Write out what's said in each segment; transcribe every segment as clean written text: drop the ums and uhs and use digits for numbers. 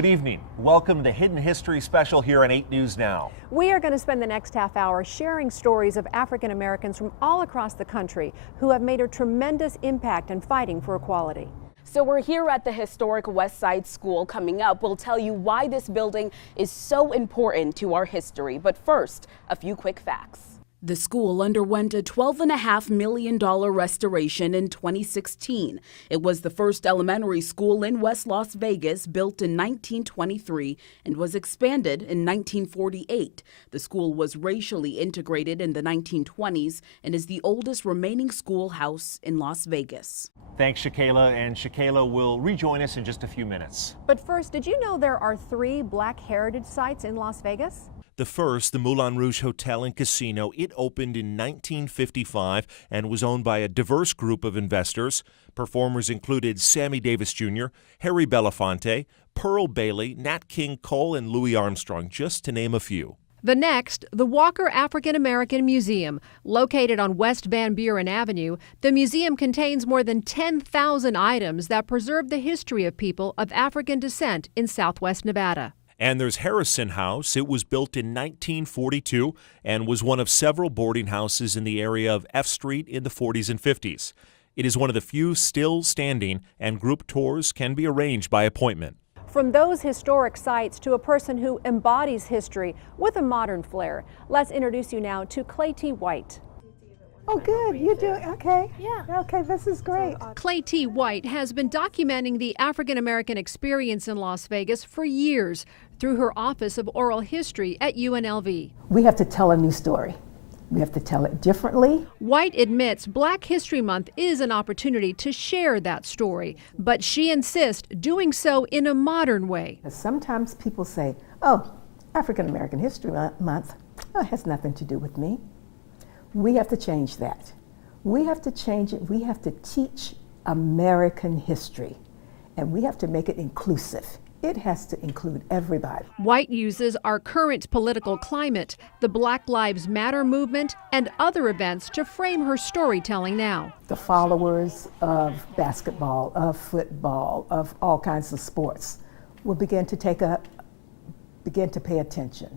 Good evening. Welcome to Hidden History Special here on 8 News Now. We are going to spend the next half hour sharing stories of African Americans from all across the country who have made a tremendous impact in fighting for equality. So we're here at the historic West Side School. Coming up, we'll tell you why this building is so important to our history. But first, a few quick facts. The school underwent a $12.5 million restoration in 2016. It was the first elementary school in West Las Vegas, built in 1923 and was expanded in 1948. The school was racially integrated in the 1920s and is the oldest remaining schoolhouse in Las Vegas. Thanks, Shakayla, and Shakayla will rejoin us in just a few minutes. But first, did you know there are 3 Black heritage sites in Las Vegas? The first, the Moulin Rouge Hotel and Casino, it opened in 1955 and was owned by a diverse group of investors. Performers included Sammy Davis Jr., Harry Belafonte, Pearl Bailey, Nat King Cole, and Louis Armstrong, just to name a few. The next, the Walker African American Museum. Located on West Van Buren Avenue, the museum contains more than 10,000 items that preserve the history of people of African descent in Southwest Nevada. And there's Harrison House. It was built in 1942 and was one of several boarding houses in the area of F Street in the 40s and 50s. It is one of the few still standing, and group tours can be arranged by appointment. From those historic sites to a person who embodies history with a modern flair, let's introduce you now to Clay T. White. Oh, good. You're doing okay. Yeah. Okay, this is great. Clay T. White has been documenting the African American experience in Las Vegas for years through her Office of Oral History at UNLV. We have to tell a new story. We have to tell it differently. White admits Black History Month is an opportunity to share that story, but she insists doing so in a modern way. Sometimes people say, oh, African American History Month has nothing to do with me. We have to change that. We have to change it. We have to teach American history, and we have to make it inclusive. It has to include everybody. White uses our current political climate, the Black Lives Matter movement, and other events to frame her storytelling now. The followers of basketball, of football, of all kinds of sports will begin to pay attention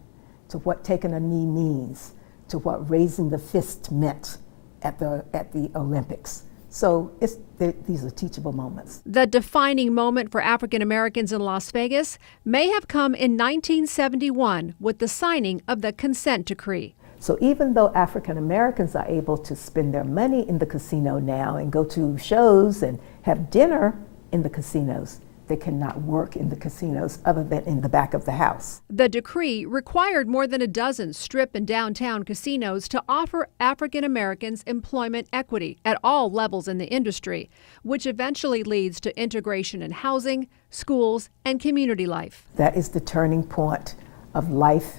to what taking a knee means, to what raising the fist meant at the Olympics. So these are teachable moments. The defining moment for African Americans in Las Vegas may have come in 1971 with the signing of the consent decree. So even though African Americans are able to spend their money in the casino now and go to shows and have dinner in the casinos, they cannot work in the casinos other than in the back of the house. The decree required more than a dozen strip and downtown casinos to offer African Americans employment equity at all levels in the industry, which eventually leads to integration in housing, schools, and community life. That is the turning point of life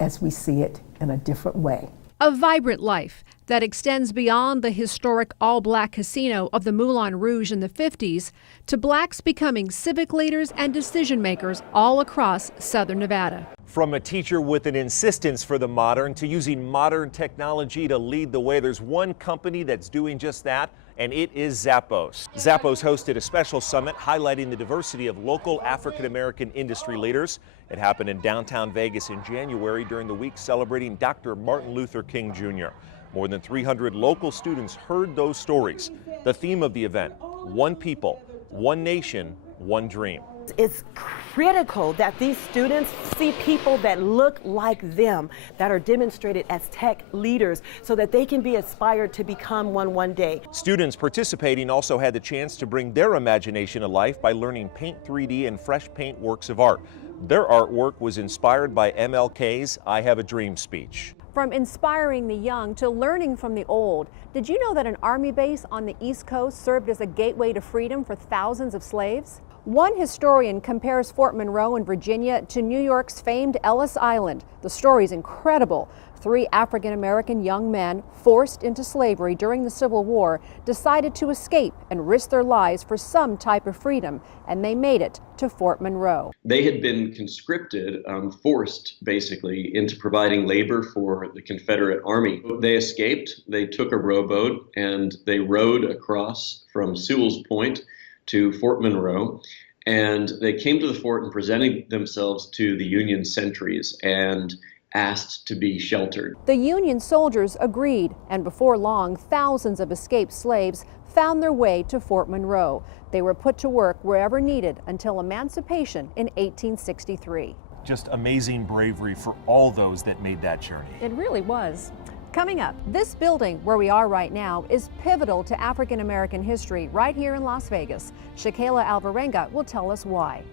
as we see it in a different way. A vibrant life that extends beyond the historic all-Black casino of the Moulin Rouge in the 50s to Blacks becoming civic leaders and decision-makers all across Southern Nevada. From a teacher with an insistence for the modern to using modern technology to lead the way, there's one company that's doing just that, and it is Zappos. Zappos hosted a special summit highlighting the diversity of local African-American industry leaders. It happened in downtown Vegas in January during the week celebrating Dr. Martin Luther King Jr. More than 300 local students heard those stories. The theme of the event, one people, one nation, one dream. It's critical that these students see people that look like them, that are demonstrated as tech leaders, so that they can be inspired to become one day. Students participating also had the chance to bring their imagination to life by learning Paint 3D and fresh paint works of art. Their artwork was inspired by MLK's I Have a Dream speech. From inspiring the young to learning from the old, did you know that an Army base on the East Coast served as a gateway to freedom for thousands of slaves? One historian compares Fort Monroe in Virginia to New York's famed Ellis Island. The story's incredible. 3 African-American young men forced into slavery during the Civil War decided to escape and risk their lives for some type of freedom, and they made it to Fort Monroe. They had been conscripted, forced basically into providing labor for the Confederate Army. They escaped, they took a rowboat, and they rowed across from Sewell's Point to Fort Monroe. And they came to the fort and presented themselves to the Union sentries and asked to be sheltered. The Union soldiers agreed, and before long, thousands of escaped slaves found their way to Fort Monroe. They were put to work wherever needed until emancipation in 1863. Just amazing bravery for all those that made that journey. It really was. Coming up, this building where we are right now is pivotal to African American history right here in Las Vegas. Shakayla Alvarenga will tell us why.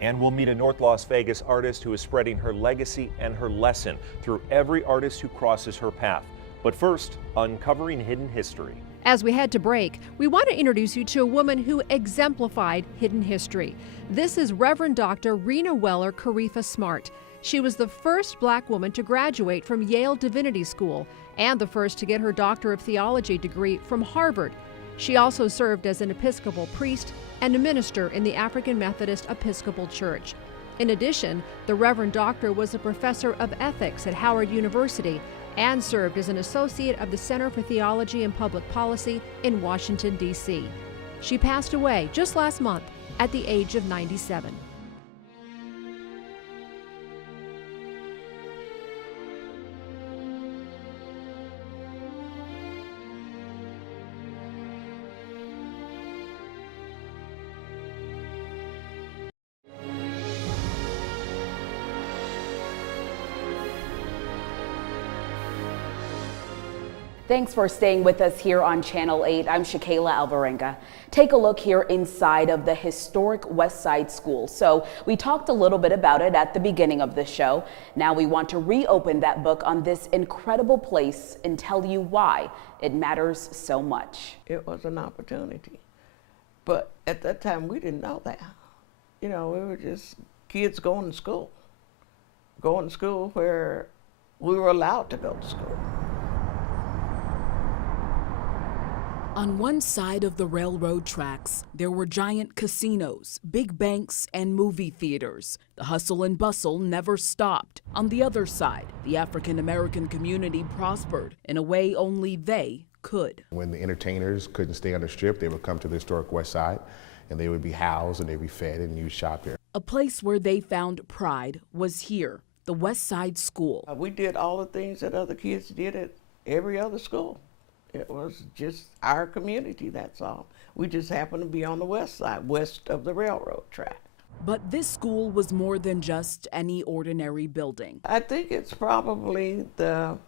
And we'll meet a North Las Vegas artist who is spreading her legacy and her lesson through every artist who crosses her path. But first, uncovering hidden history. As we head to break, we want to introduce you to a woman who exemplified hidden history. This is Reverend Dr. Rena Weller Karifa Smart. She was the first black woman to graduate from Yale Divinity School and the first to get her Doctor of Theology degree from Harvard. She also served as an Episcopal priest and a minister in the African Methodist Episcopal Church. In addition, the Reverend Doctor was a professor of ethics at Howard University and served as an associate of the Center for Theology and Public Policy in Washington, D.C. She passed away just last month at the age of 97. Thanks for staying with us here on Channel 8. I'm Shakayla Alvarenga. Take a look here inside of the historic West Side School. So we talked a little bit about it at the beginning of the show. Now we want to reopen that book on this incredible place and tell you why it matters so much. It was an opportunity. But at that time, we didn't know that. You know, we were just kids going to school where we were allowed to go to school. On one side of the railroad tracks, there were giant casinos, big banks, and movie theaters. The hustle and bustle never stopped. On the other side, the African American community prospered in a way only they could. When the entertainers couldn't stay on the strip, they would come to the historic West Side, and they would be housed and they'd be fed, and you'd shop here. A place where they found pride was here, the West Side School. We did all the things that other kids did at every other school. It was just our community, that's all. We just happened to be on the west side, west of the railroad track. But this school was more than just any ordinary building. I think it's probably the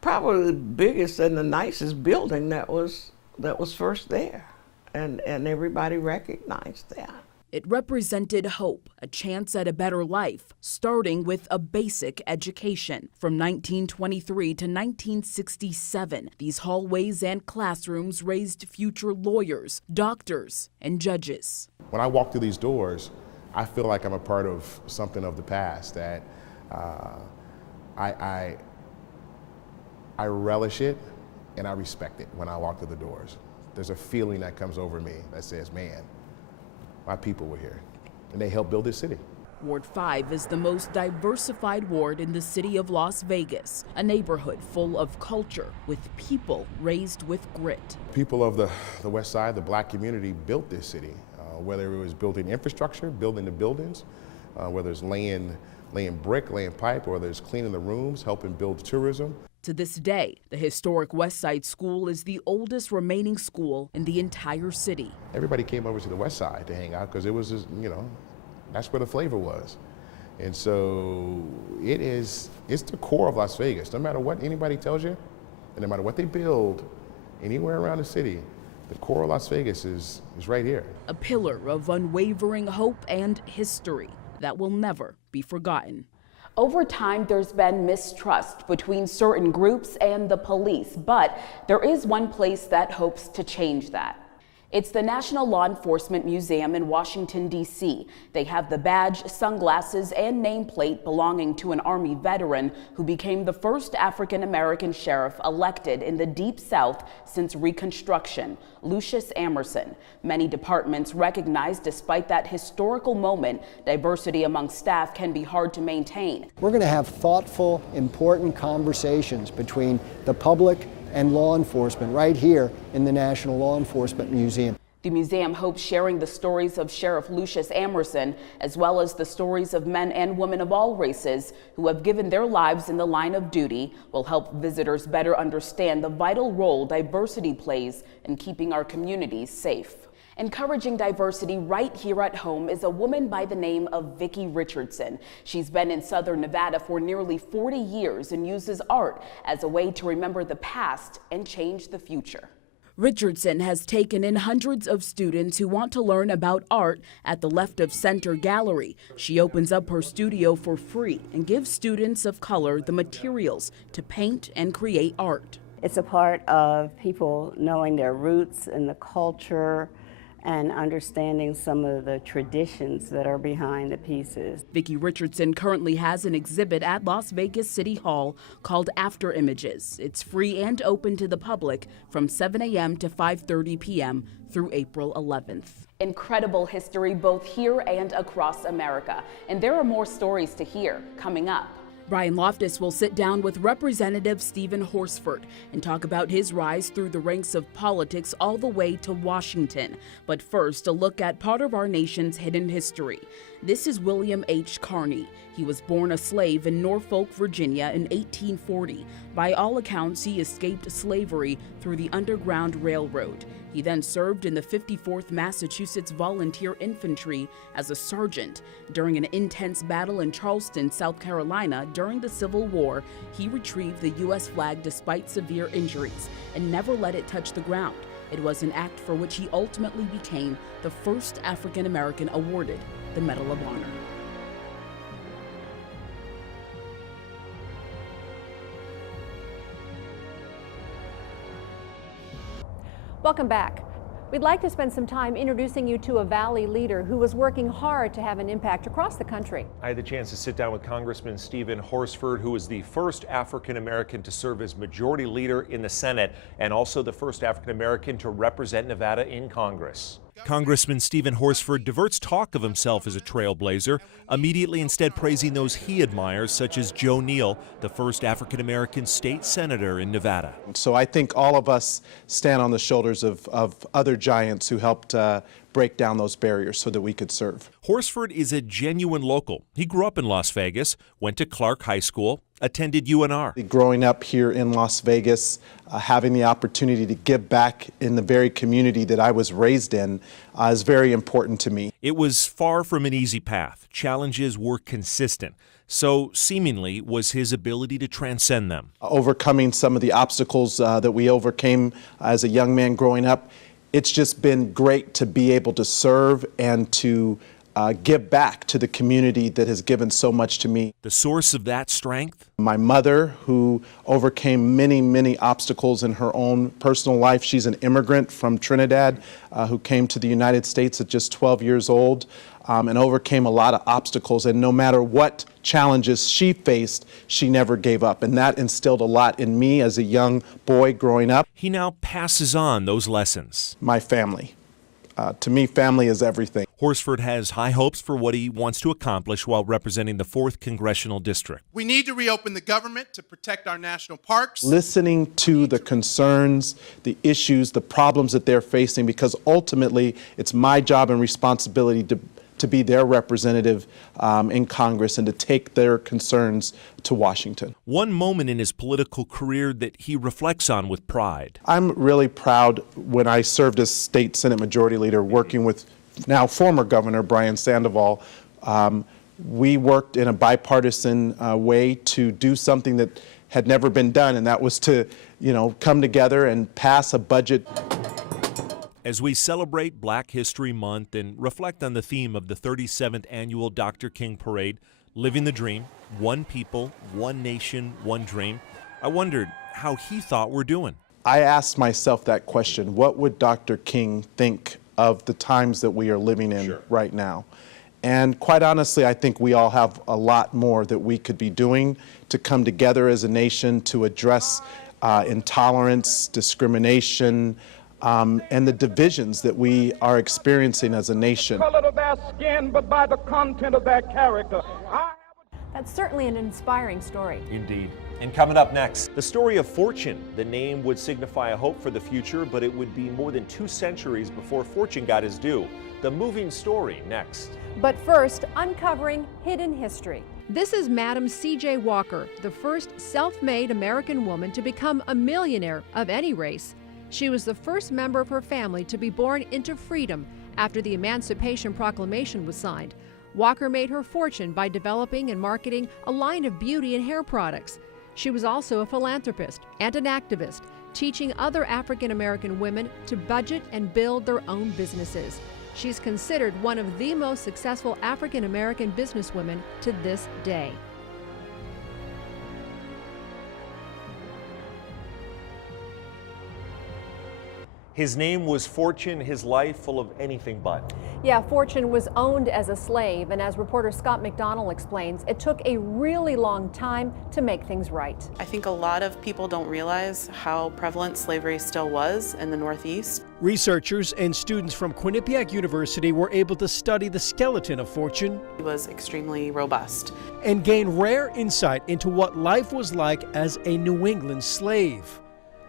biggest and the nicest building that was first there, and everybody recognized that. It represented hope, a chance at a better life, starting with a basic education. From 1923 to 1967, these hallways and classrooms raised future lawyers, doctors, and judges. When I walk through these doors, I feel like I'm a part of something of the past, that I relish it and I respect it when I walk through the doors. There's a feeling that comes over me that says, man, my people were here, and they helped build this city. Ward 5 is the most diversified ward in the city of Las Vegas, a neighborhood full of culture with people raised with grit. People of the West Side, the black community, built this city, whether it was building infrastructure, building the buildings, whether it's laying brick, laying pipe, or whether it's cleaning the rooms, helping build tourism. To this day, the historic West Side School is the oldest remaining school in the entire city. Everybody came over to the West Side to hang out because it was, that's where the flavor was. And so it's the core of Las Vegas. No matter what anybody tells you, and no matter what they build anywhere around the city, the core of Las Vegas is right here. A pillar of unwavering hope and history that will never be forgotten. Over time, there's been mistrust between certain groups and the police, but there is one place that hopes to change that. It's the National Law Enforcement Museum in Washington, D.C. They have the badge, sunglasses, and nameplate belonging to an Army veteran who became the first African-American sheriff elected in the Deep South since Reconstruction, Lucius Amerson. Many departments recognize despite that historical moment, diversity among staff can be hard to maintain. We're going to have thoughtful, important conversations between the public and law enforcement right here in the National Law Enforcement Museum. The museum hopes sharing the stories of Sheriff Lucius Amerson, as well as the stories of men and women of all races who have given their lives in the line of duty, will help visitors better understand the vital role diversity plays in keeping our communities safe. Encouraging diversity right here at home is a woman by the name of Vicki Richardson. She's been in Southern Nevada for nearly 40 years and uses art as a way to remember the past and change the future. Richardson has taken in hundreds of students who want to learn about art at the Left of Center Gallery. She opens up her studio for free and gives students of color the materials to paint and create art. It's a part of people knowing their roots and the culture and understanding some of the traditions that are behind the pieces. Vicki Richardson currently has an exhibit at Las Vegas City Hall called After Images. It's free and open to the public from 7 a.m. to 5:30 p.m. through April 11th. Incredible history both here and across America. And there are more stories to hear coming up. Brian Loftus will sit down with Representative Stephen Horsford and talk about his rise through the ranks of politics all the way to Washington. But first, a look at part of our nation's hidden history. This is William H. Carney. He was born a slave in Norfolk, Virginia in 1840. By all accounts, he escaped slavery through the Underground Railroad. He then served in the 54th Massachusetts Volunteer Infantry as a sergeant. During an intense battle in Charleston, South Carolina, during the Civil War, he retrieved the U.S. flag despite severe injuries and never let it touch the ground. It was an act for which he ultimately became the first African American awarded the Medal of Honor. Welcome back. We'd like to spend some time introducing you to a Valley leader who was working hard to have an impact across the country. I had the chance to sit down with Congressman Stephen Horsford, who was the first African American to serve as majority leader in the Senate and also the first African American to represent Nevada in Congress. Congressman Stephen Horsford diverts talk of himself as a trailblazer, immediately instead praising those he admires, such as Joe Neal, the first African-American state senator in Nevada. So I think all of us stand on the shoulders of other giants who helped break down those barriers so that we could serve. Horsford is a genuine local. He grew up in Las Vegas, went to Clark High School, attended UNR. Growing up here in Las Vegas, having the opportunity to give back in the very community that I was raised in is very important to me. It was far from an easy path. Challenges were consistent. So seemingly was his ability to transcend them. Overcoming some of the obstacles that we overcame as a young man growing up, it's just been great to be able to serve and to give back to the community that has given so much to me. The source of that strength? My mother, who overcame many, many obstacles in her own personal life. She's an immigrant from Trinidad who came to the United States at just 12 years old and overcame a lot of obstacles. And no matter what challenges she faced, she never gave up. And that instilled a lot in me as a young boy growing up. He now passes on those lessons. My family. To me, family is everything. Horsford has high hopes for what he wants to accomplish while representing the 4th Congressional District. We need to reopen the government to protect our national parks. Listening to the concerns, the issues, the problems that they're facing, because ultimately it's my job and responsibility to be their representative in Congress and to take their concerns to Washington. One moment in his political career that he reflects on with pride. I'm really proud when I served as State Senate Majority Leader working with now former Governor Brian Sandoval. We worked in a bipartisan way to do something that had never been done, and that was to, come together and pass a budget. As we celebrate Black History Month and reflect on the theme of the 37th Annual Dr. King Parade, Living the Dream, One People, One Nation, One Dream, I wondered how he thought we're doing. I asked myself that question, what would Dr. King think of the times that we are living in right now? And quite honestly, I think we all have a lot more that we could be doing to come together as a nation to address intolerance, discrimination, and the divisions that we are experiencing as a nation. Color of their skin, but by the content of their character. That's certainly an inspiring story. Indeed. And coming up next, the story of Fortune. The name would signify a hope for the future, but it would be more than 2 centuries before Fortune got his due. The moving story next. But first, uncovering hidden history. This is Madam C.J. Walker, the first self-made American woman to become a millionaire of any race. She was the first member of her family to be born into freedom after the Emancipation Proclamation was signed. Walker made her fortune by developing and marketing a line of beauty and hair products. She was also a philanthropist and an activist, teaching other African American women to budget and build their own businesses. She's considered one of the most successful African American businesswomen to this day. His name was Fortune, his life full of anything but. Yeah, Fortune was owned as a slave, and as reporter Scott McDonald explains, it took a really long time to make things right. I think a lot of people don't realize how prevalent slavery still was in the Northeast. Researchers and students from Quinnipiac University were able to study the skeleton of Fortune. He was extremely robust. And gain rare insight into what life was like as a New England slave,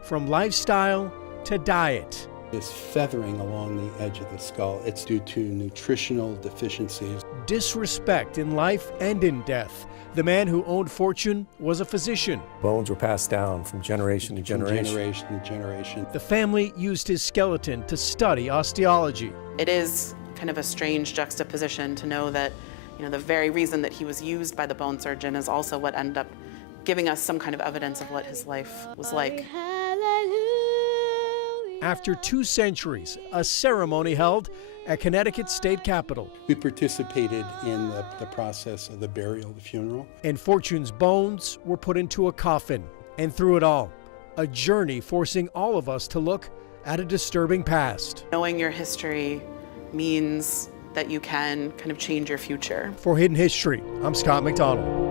from lifestyle to diet. This feathering along the edge of the skull, it's due to nutritional deficiencies. Disrespect in life and in death. The man who owned Fortune was a physician. Bones were passed down from generation to generation. From generation to generation. The family used his skeleton to study osteology. It is kind of a strange juxtaposition to know that, the very reason that he was used by the bone surgeon is also what ended up giving us some kind of evidence of what his life was like. After 2 centuries, a ceremony held at Connecticut State Capitol. We participated in the process of the burial, the funeral. And Fortune's bones were put into a coffin. And through it all, a journey forcing all of us to look at a disturbing past. Knowing your history means that you can kind of change your future. For Hidden History, I'm Scott McDonald.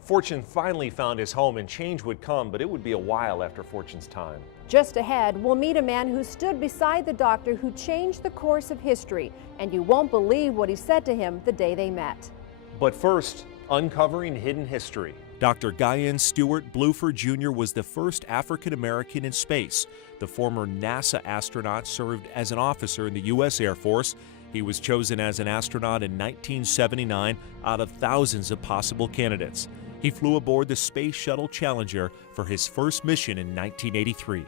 Fortune finally found his home, and change would come, but it would be a while after Fortune's time. Just ahead, we'll meet a man who stood beside the doctor who changed the course of history, and you won't believe what he said to him the day they met. But first, uncovering hidden history. Dr. Guyan Stewart Bluford Jr. was the first African American in space. The former NASA astronaut served as an officer in the U.S. Air Force. He was chosen as an astronaut in 1979 out of thousands of possible candidates. He flew aboard the Space Shuttle Challenger for his first mission in 1983.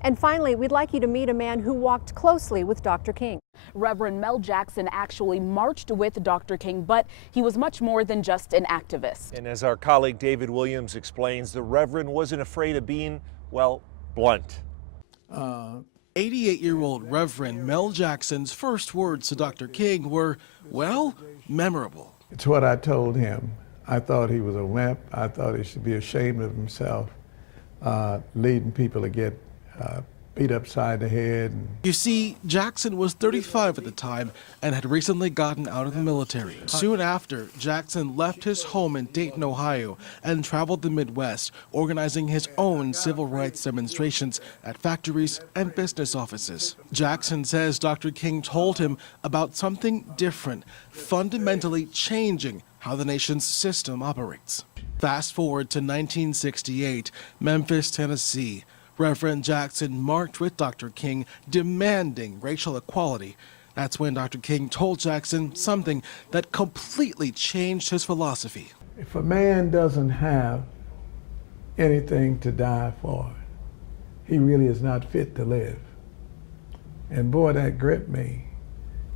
And finally, we'd like you to meet a man who walked closely with Dr. King. Reverend Mel Jackson actually marched with Dr. King, but he was much more than just an activist. And as our colleague David Williams explains, the Reverend wasn't afraid of being, well, blunt. 88-year-old Reverend Mel Jackson's first words to Dr. King were, well, memorable. It's what I told him. I thought he was a wimp. I thought he should be ashamed of himself, leading people to get beat upside the head. You see, Jackson was 35 at the time and had recently gotten out of the military. Soon after, Jackson left his home in Dayton, Ohio, and traveled the Midwest, organizing his own civil rights demonstrations at factories and business offices. Jackson says Dr. King told him about something different, fundamentally changing how the nation's system operates. Fast forward to 1968, Memphis, Tennessee. Reverend Jackson marched with Dr. King, demanding racial equality. That's when Dr. King told Jackson something that completely changed his philosophy. If a man doesn't have anything to die for, he really is not fit to live. And boy, that gripped me.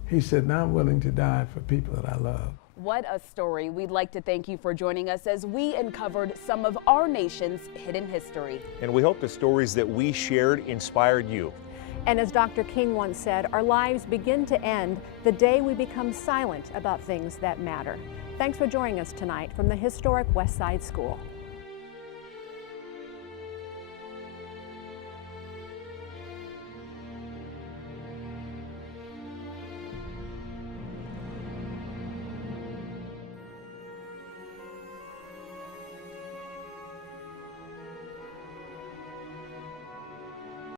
He said, now I'm willing to die for people that I love. What a story. We'd like to thank you for joining us as we uncovered some of our nation's hidden history. And we hope the stories that we shared inspired you. And as Dr. King once said, our lives begin to end the day we become silent about things that matter. Thanks for joining us tonight from the historic West Side School.